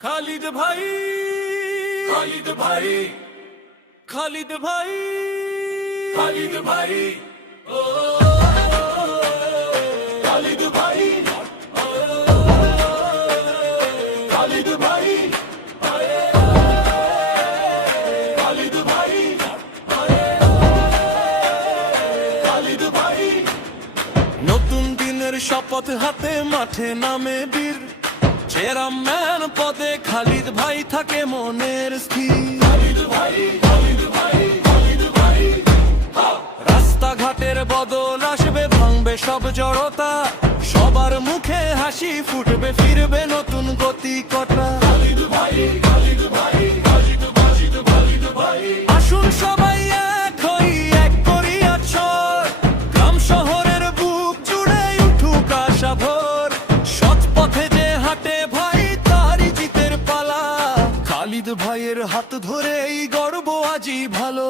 খালিদ ভাই, খালিদ ভাই, খালিদ ভাই, খালিদ ভাই, ও খালিদ ভাই, খালিদ ভাই, খালিদ ভাই, খালিদ ভাই। নতুন দিনের শপথ হাতে মাঠে নামে বীর, চেয়ারম্যান পদে খালিদ ভাই থাকে মনের স্থির। খালিদ ভাই, খালিদ ভাই, খালিদ ভাই, রাস্তাঘাটের বদল আসবে, ভাঙবে সব জড়তা, সবার মুখে হাসি ফুটবে, ফিরবে নতুন গতি কটা। খালিদ ভাই, খালিদ ভাই, খালিদ বাসিদ খালিদ ভাই। আসুন সবাই এক হই, এক করি আছর, গ্রাম শহরের বুক জুড়ে উঠুক আশা ভোর। সৎ পথে যে হাঁটে ভাই তারই জিতের পালা, খালিদ ভাইয়ের হাত ধরে এই গর্ব আজি ভালো।